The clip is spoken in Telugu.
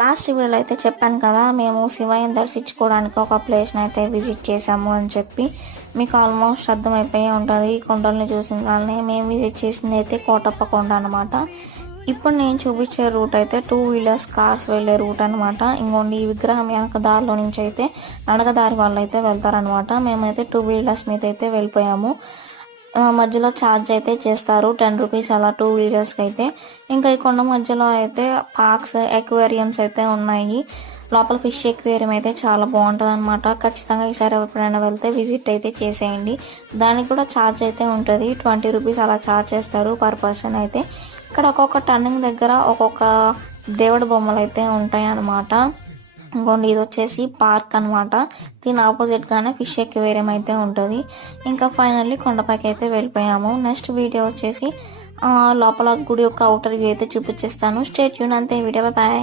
లాస్ట్ వీడియోలో అయితే చెప్పాను కదా, మేము శివయ్యని దర్శించుకోవడానికి ఒక ప్లేస్ని అయితే విజిట్ చేసాము అని చెప్పి. మీకు ఆల్మోస్ట్ అర్థమైపోయి ఉంటుంది. ఈ కొండల్ని చూసిన వాళ్ళని మేము విజిట్ చేసింది అయితే కోటప్ప కొండ అనమాట. ఇప్పుడు నేను చూపించే రూట్ అయితే 2 వీలర్స్ కార్స్ వెళ్ళే రూట్ అనమాట. ఇంకోండి ఈ విగ్రహం వెనక దారిలో నుంచి అయితే నడకదారి వాళ్ళు అయితే వెళ్తారనమాట. మేమైతే 2 వీలర్స్ మీద అయితే వెళ్ళిపోయాము. మధ్యలో ఛార్జ్ అయితే చేస్తారు 10 రూపీస్ అలా 2 వీలర్స్కి అయితే. ఇంకా ఈ కొండ మధ్యలో అయితే పార్క్స్, ఎక్వేరియంస్ అయితే ఉన్నాయి. లోపల ఫిష్ ఎక్వేరియం అయితే చాలా బాగుంటుంది అనమాట. ఖచ్చితంగా ఈసారి ఎప్పుడైనా వెళ్తే విజిట్ అయితే చేసేయండి. దానికి కూడా ఛార్జ్ అయితే ఉంటుంది, 20 రూపీస్ అలా ఛార్జ్ చేస్తారు పర్ పర్సన్ అయితే. ఇక్కడ ఒక్కొక్క టర్నింగ్ దగ్గర ఒక్కొక్క దేవుడి బొమ్మలు అయితే ఉంటాయి అన్నమాట. ఇంకోండి ఇది వచ్చేసి పార్క్ అనమాట. దీని ఆపోజిట్గానే ఫిష్ ఎక్వేరియం అయితే ఉంటుంది. ఇంకా ఫైనల్లీ కొండపైకి అయితే వెళ్ళిపోయాము. నెక్స్ట్ వీడియో వచ్చేసి లోపల గుడి యొక్క అవుటర్ వ్యూ అయితే చూపించేస్తాను. Stay tune. అంతే వీడియో. బాయ్.